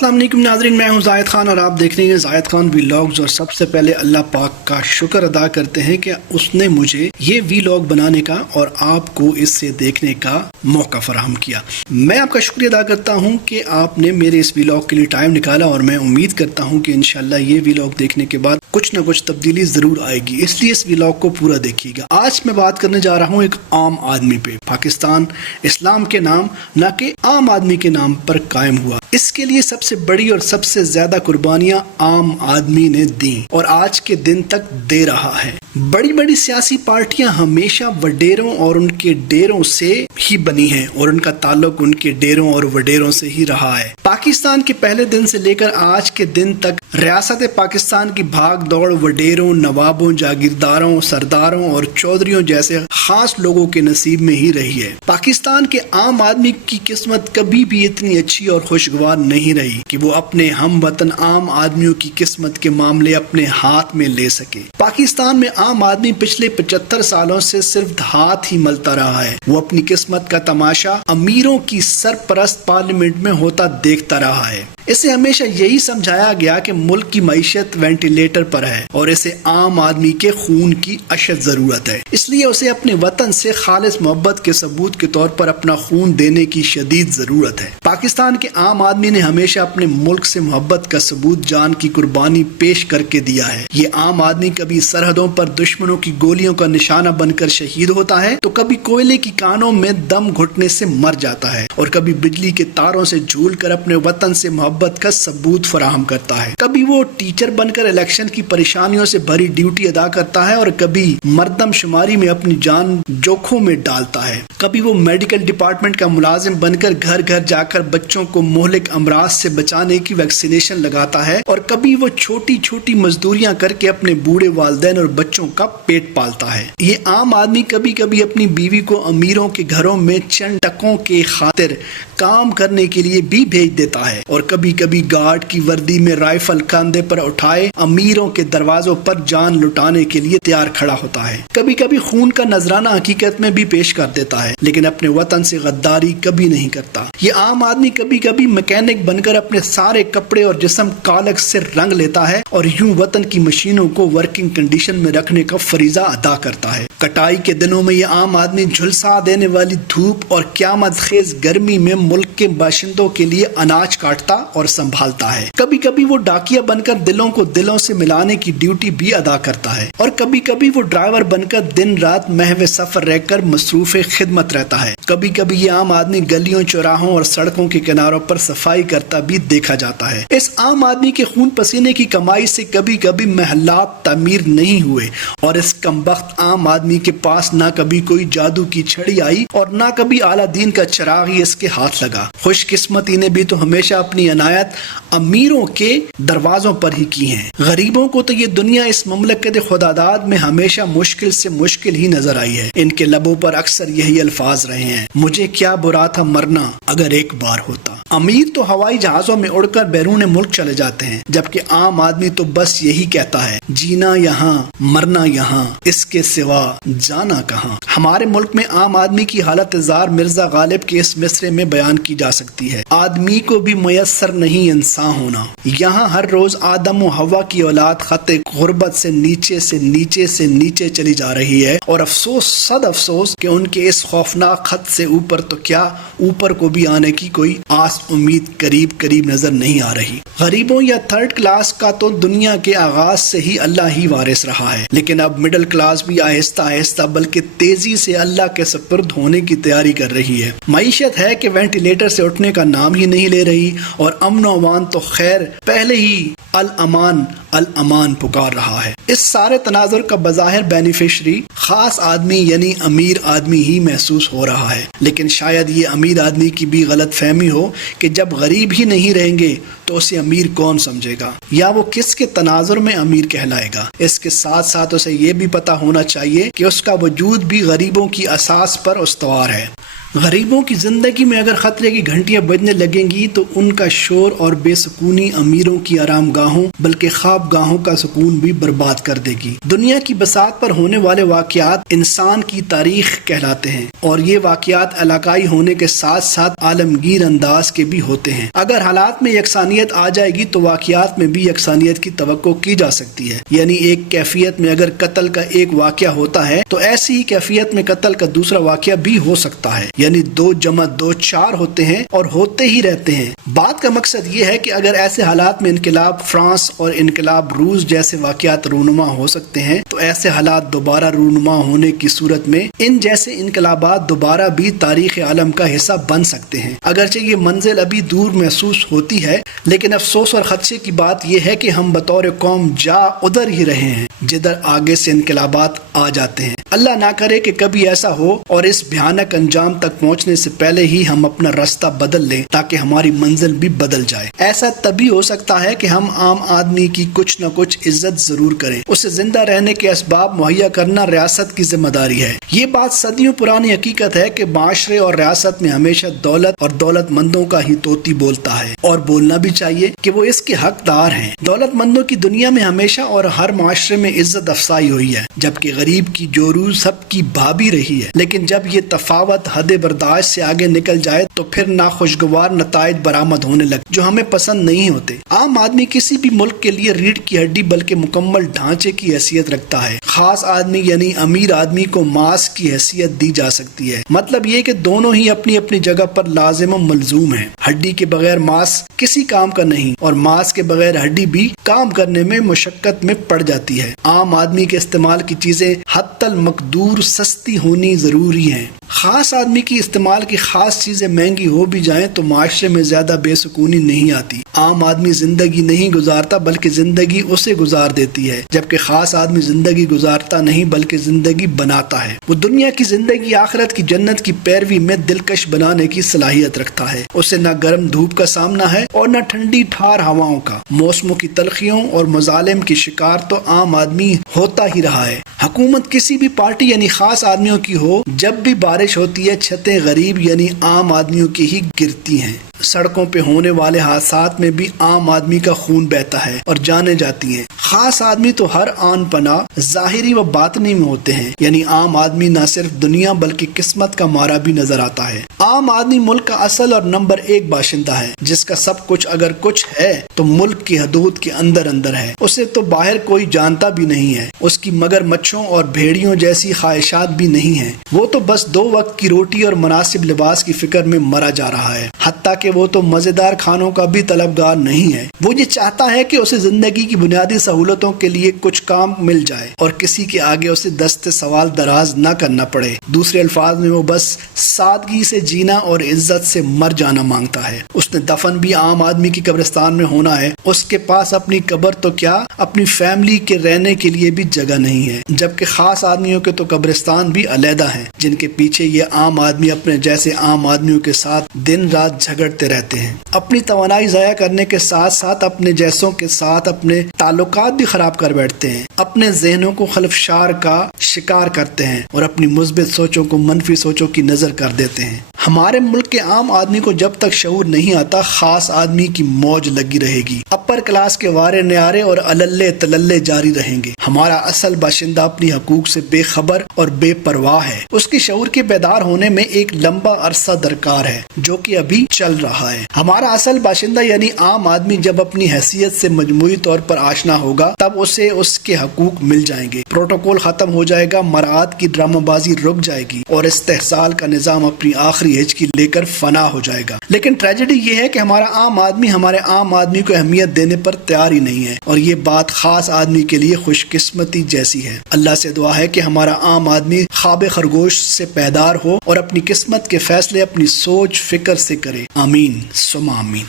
अस्सलाम वालेकुम नाज़रीन, मैं हूं जाहिद खान और आप देख रहे हैं जाहिद खान व्लॉग्स। और सबसे पहले अल्लाह पाक का शुक्र अदा करते हैं कि उसने मुझे ये व्लॉग बनाने का और आपको इससे देखने का मौका फराहम किया। मैं आपका शुक्रिया अदा करता हूं कि आपने मेरे इस व्लॉग के लिए टाइम निकाला और मैं उम्मीद करता हूं कि इंशाल्लाह ये व्लॉग देखने के बाद कुछ ना कुछ तब्दीली ज़रूर आएगी, इसलिए इस व्लॉग को पूरा देखिएगा। आज मैं बात करने जा रहा हूँ एक आम आदमी पे। पाकिस्तान इस्लाम के नाम न कि आम आदमी के नाम पर कायम हुआ, इसके लिए सबसे बड़ी और सबसे ज्यादा कुर्बानियां आम आदमी ने दी और आज के दिन तक दे रहा है। बड़ी बड़ी सियासी पार्टियां हमेशा वडेरों और उनके डेरों से ही बनी हैं और उनका ताल्लुक उनके डेरों और वडेरों से ही रहा है। पाकिस्तान के पहले दिन से लेकर आज के दिन तक रियासत पाकिस्तान की भाग दौड़ वडेरों, नवाबों, जागीरदारों, सरदारों और चौधरियों जैसे खास लोगों के नसीब में ही रही है। पाकिस्तान के आम आदमी की किस्मत कभी भी इतनी अच्छी और खुशगवार नहीं रही कि वो अपने हम वतन आम आदमियों की किस्मत के मामले अपने हाथ में ले सके। पाकिस्तान में आम आदमी पिछले 75 सालों से सिर्फ हाथ ही मलता रहा है। वो अपनी किस्मत का तमाशा अमीरों की सरपरस्त पार्लियामेंट में होता देखता रहा है। इसे हमेशा यही समझाया गया कि मुल्क की मईशत वेंटिलेटर पर है और इसे आम आदमी के खून की अशद जरूरत है, इसलिए उसे अपने वतन से खालिस मोहब्बत के सबूत के तौर पर अपना खून देने की शदीद जरूरत है। पाकिस्तान के आम आदमी ने हमेशा अपने मुल्क से मोहब्बत का सबूत जान की कुर्बानी पेश करके दिया है। ये आम आदमी कभी सरहदों पर दुश्मनों की गोलियों का निशाना बनकर शहीद होता है तो कभी कोयले की कानों में दम घुटने से मर जाता है और कभी बिजली के तारों से झूल कर अपने वतन से मोहब्बत का सबूत फराहम करता है। कभी वो टीचर बनकर इलेक्शन की परेशानियों से भरी ड्यूटी अदा करता है और कभी मर्दमशुमारी में अपनी जान जोखों में डालता है। कभी वो मेडिकल डिपार्टमेंट का मुलाजिम बनकर घर घर जाकर बच्चों को मोहलिक अमराज से बचाने की वैक्सीनेशन लगाता है और कभी वो छोटी छोटी मजदूरियां करके अपने बूढ़े वालिदैन और बच्चों का पेट पालता है। ये आम आदमी कभी कभी अपनी बीवी को अमीरों के घरों में चंद टकों के खातिर काम करने के लिए भी भेज देता है और कभी कभी गार्ड की वर्दी में राइफल कंधे पर उठाए अमीरों के दरवाजों पर जान लुटाने के लिए तैयार खड़ा होता है। कभी कभी खून का नजराना हकीकत में भी पेश कर देता है, लेकिन अपने वतन से गद्दारी कभी नहीं करता। ये आम आदमी कभी कभी मैकेनिक बनकर अपने सारे कपड़े और जिस्म कालक से रंग लेता है और यूं वतन की मशीनों को वर्किंग कंडीशन में रखने का फरीजा अदा करता है। कटाई के दिनों में ये आम आदमी झुलसा देने वाली धूप और क्यामत खेज गर्मी में मुल्क के बाशिंदों के लिए अनाज काटता और संभालता है। कभी कभी वो डाकिया बनकर दिलों को दिलों से मिलाने की ड्यूटी भी अदा करता है और कभी कभी वो ड्राइवर बनकर दिन रात महवे सफर रहकर मसरूफ खिदमत रहता है। कभी कभी ये आम आदमी गलियों, चौराहों और सड़कों के किनारों पर सफाई करता भी देखा जाता है। इस आम आदमी के खून पसीने की कमाई से कभी कभी महलात तामीर नहीं हुए और इस कमबख्त आम आदमी के पास ना कभी कोई जादू की छड़ी आई और ना कभी आलादीन का चिराग ही इसके हाथ लगा। खुशकिस्मती ने भी तो हमेशा अपनी अनायत अमीरों के दरवाजों पर ही की है। गरीबों को तो ये दुनिया इस ममलकत खुदादाद में हमेशा मुश्किल से मुश्किल ही नजर आई है। इनके लबों पर अक्सर यही अल्फाज रहे हैं, मुझे क्या बुरा था मरना अगर एक बार होता। अमीर तो हवाई जहाजों में उड़कर बैरून मुल्क चले जाते हैं, जबकि आम आदमी तो बस यही कहता है, जीना यहाँ मरना यहाँ, इसके सिवा जाना कहाँ। हमारे मुल्क में आम आदमी की हालत जार मिर्जा गालिब के इस मिसरे में बयान की जा सकती है। आदमी को भी मुयस्सर नहीं इंसान होना। यहाँ हर रोज आदम व हवा की औलाद खते गुर्बत से नीचे से नीचे से नीचे चली जा रही है और अफसोस सद अफसोस कि उनके इस खौफनाक खत से ऊपर तो क्या ऊपर को भी आने की कोई आस उम्मीद करीब करीब नजर नहीं आ रही। गरीबों या थर्ड क्लास का तो दुनिया के आगाज से ही अल्लाह ही वारिस रहा है, लेकिन अब मिडिल क्लास भी आहिस्ता आहिस्ता बल्कि तेजी से अल्लाह के सपुर्द होने की तैयारी कर रही है। मईशत है कि वेंटिलेटर से उठने का नाम ही नहीं ले रही और अमन व अमान तो खैर पहले ही अल अमान पुकार रहा है। इस सारे तनाजुर का बज़ाहिर बेनिफिशरी खास आदमी यानी अमीर आदमी ही महसूस हो रहा है, लेकिन शायद ये अमीर आदमी की भी गलत फहमी हो कि जब गरीब ही नहीं रहेंगे तो उसे अमीर कौन समझेगा या वो किसके तनाजुर में अमीर कहलाएगा। इसके साथ साथ उसे ये भी पता होना चाहिए कि उसका वजूद भी गरीबों की असास पर उस्तवार है। गरीबों की जिंदगी में अगर खतरे की घंटियां बजने लगेंगी तो उनका शोर और बेसुकूनी अमीरों की आरामगाहों बल्कि ख्वाबगाहों का सुकून भी बर्बाद कर देगी। दुनिया की बसात पर होने वाले वाकयात इंसान की तारीख कहलाते हैं और ये वाकयात इलाकाई होने के साथ साथ आलमगीर अंदाज के भी होते हैं। अगर हालात में यकसानियत आ जाएगी तो वाकयात में भी यकसानियत की तवक्को की जा सकती है। यानी एक कैफियत में अगर कत्ल का एक वाकया होता है तो ऐसी ही कैफियत में कत्ल का दूसरा वाकया भी हो सकता है। यानी 2 + 2 4 होते हैं और होते ही रहते हैं। बात का मकसद ये है कि अगर ऐसे हालात में इनकलाब फ्रांस और इनकलाब रूस जैसे वाकयात रूनुमा हो सकते हैं तो ऐसे हालात दोबारा रूनुमा होने की सूरत में इन जैसे इनकलाबात दोबारा भी तारीख आलम का हिस्सा बन सकते हैं। अगरचे ये मंजिल अभी दूर महसूस होती है, लेकिन अफसोस और खदशे की बात यह है कि हम बतौर कौम जा उधर ही रहे हैं जिधर आगे से इनकलाबात आ जाते हैं। अल्लाह ना करे कि कभी ऐसा हो और इस भयानक अंजाम तक पहुंचने से पहले ही हम अपना रास्ता बदल लें ताकि हमारी मंजिल भी बदल जाए। ऐसा तभी हो सकता है कि हम आम आदमी की कुछ न कुछ इज्जत जरूर करें। उसे जिंदा रहने के असबाब मुहैया करना रियासत की जिम्मेदारी है। ये बात सदियों पुरानी हकीकत है कि माशरे और रियासत में हमेशा दौलत और दौलतमंदों का ही तोती बोलता है और बोलना भी चाहिए कि वो इसके हकदार हैं। दौलतमंदों की दुनिया में हमेशा और हर माशरे में इज्जत अफसाई हुई है, जबकि गरीब की जोरू सबकी भाभी रही है। लेकिन जब ये तफावत हद बर्दाश्त से आगे निकल जाए तो फिर नाखुशगवार नताइज बरामद होने लगे जो हमें पसंद नहीं होते। आम आदमी किसी भी मुल्क के लिए रीढ़ की हड्डी बल्कि मुकम्मल ढांचे की हैसियत रखता है। खास आदमी यानी अमीर आदमी को मांस की हैसियत दी जा सकती है। मतलब ये कि दोनों ही अपनी अपनी जगह पर लाजिम और मलजूम है। हड्डी के बगैर मांस किसी काम का नहीं और मांस के बगैर हड्डी भी काम करने में मुशक्कत में पड़ जाती है। आम आदमी के इस्तेमाल की चीजें हत्तल मकदूर सस्ती होनी जरूरी है। खास आदमी की इस्तेमाल की खास चीजें महंगी हो भी जाएं तो माशरे में ज्यादा बेसुकूनी नहीं आती। आम आदमी जिंदगी नहीं गुजारता बल्कि जिंदगी उसे गुजार देती है, जबकि खास आदमी जिंदगी गुजारता नहीं बल्कि जिंदगी बनाता है। वो दुनिया की जिंदगी आखिरत की जन्नत की पैरवी में दिलकश बनाने की सलाहियत रखता है। उसे न गर्म धूप का सामना है और न ठंडी ठार हवाओं का। मौसमों की तलखियों और मजालिम की शिकार तो आम आदमी होता ही रहा है। हुकूमत किसी भी पार्टी यानी खास आदमियों की हो, जब भी बारिश होती है छतें गरीब यानी आम आदमियों की ही गिरती हैं। सड़कों पे होने वाले हादसात में भी आम आदमी का खून बहता है और जाने जाती हैं। खास आदमी तो हर आन पना जाहिरी व बातनी में होते हैं। यानी आम आदमी न सिर्फ दुनिया बल्कि किस्मत का मारा भी नजर आता है। आम आदमी मुल्क का असल और नंबर 1 बाशिंदा है, जिसका सब कुछ अगर कुछ है तो मुल्क की हदूद के अंदर अंदर है। उसे तो बाहर कोई जानता भी नहीं है। उसकी मगरमच्छों और भेड़ियों जैसी ख्वाहिशात भी नहीं है। वो तो बस 2 वक्त की रोटी और मुनासिब लिबास की फिक्र में मरा जा रहा है। हत्ता कि वो तो मजेदार खानों का भी तलबगार नहीं है। वो ये चाहता है कि उसे जिंदगी की बुनियादी सहूलतों के लिए कुछ काम मिल जाए और किसी के आगे उसे दस्ते सवाल दराज न करना पड़े। दूसरे अल्फाज में वो बस सादगी से जीना और इज्जत से मर जाना मांगता है। उसने दफन भी आम आदमी की कब्रिस्तान में होना है। उसके पास अपनी कब्र तो क्या अपनी फैमिली के रहने के लिए भी जगह नहीं है। जबकि खास आदमियों के तो कब्रिस्तान भी अलहदा हैं, जिनके पीछे ये आम आदमी अपने जैसे आम आदमियों के साथ दिन रात झगड़ते रहते हैं। अपनी तवानाई ज़ाया करने के साथ साथ अपने जैसों के साथ अपने ताल्लुकात भी खराब कर बैठते हैं। अपने ज़हनों को खलफशार का शिकार करते हैं और अपनी मुस्बित सोचों को मनफी सोचों की नजर कर देते हैं। हमारे मुल्क के आम आदमी को जब तक शऊर नहीं आता खास आदमी की मौज लगी रहेगी। अपर क्लास के वारे न्यारे और अलल्ले तलल्ले जारी रहेंगे। हमारा असल बाशिंदा अपनी हकूक से बेखबर और बेपरवाह है। उसके शऊर के बेदार होने में एक लंबा अरसा दरकार है जो कि अभी चल रहा है। हमारा असल बाशिंदा यानी आम आदमी जब अपनी हैसियत से मजमूई तौर पर आशना होगा तब उसे उसके हकूक मिल जाएंगे। प्रोटोकॉल खत्म हो जाएगा, मराद की ड्रामाबाजी रुक जाएगी और इस्तेहसाल का निजाम अपनी आखिरी हिचकी लेकर फना हो जाएगा। लेकिन ट्रेजेडी ये है कि हमारा आम आदमी हमारे आम आदमी को अहमियत देने पर तैयार ही नहीं है और ये बात खास आदमी के लिए खुशकिस्मती जैसी है। अल्लाह से दुआ है कि हमारा आम आदमी ख्वाब खरगोश से पैदार हो और अपनी किस्मत के फैसले अपनी सोच फिक्र से करे। आमीन सुमा आमीन।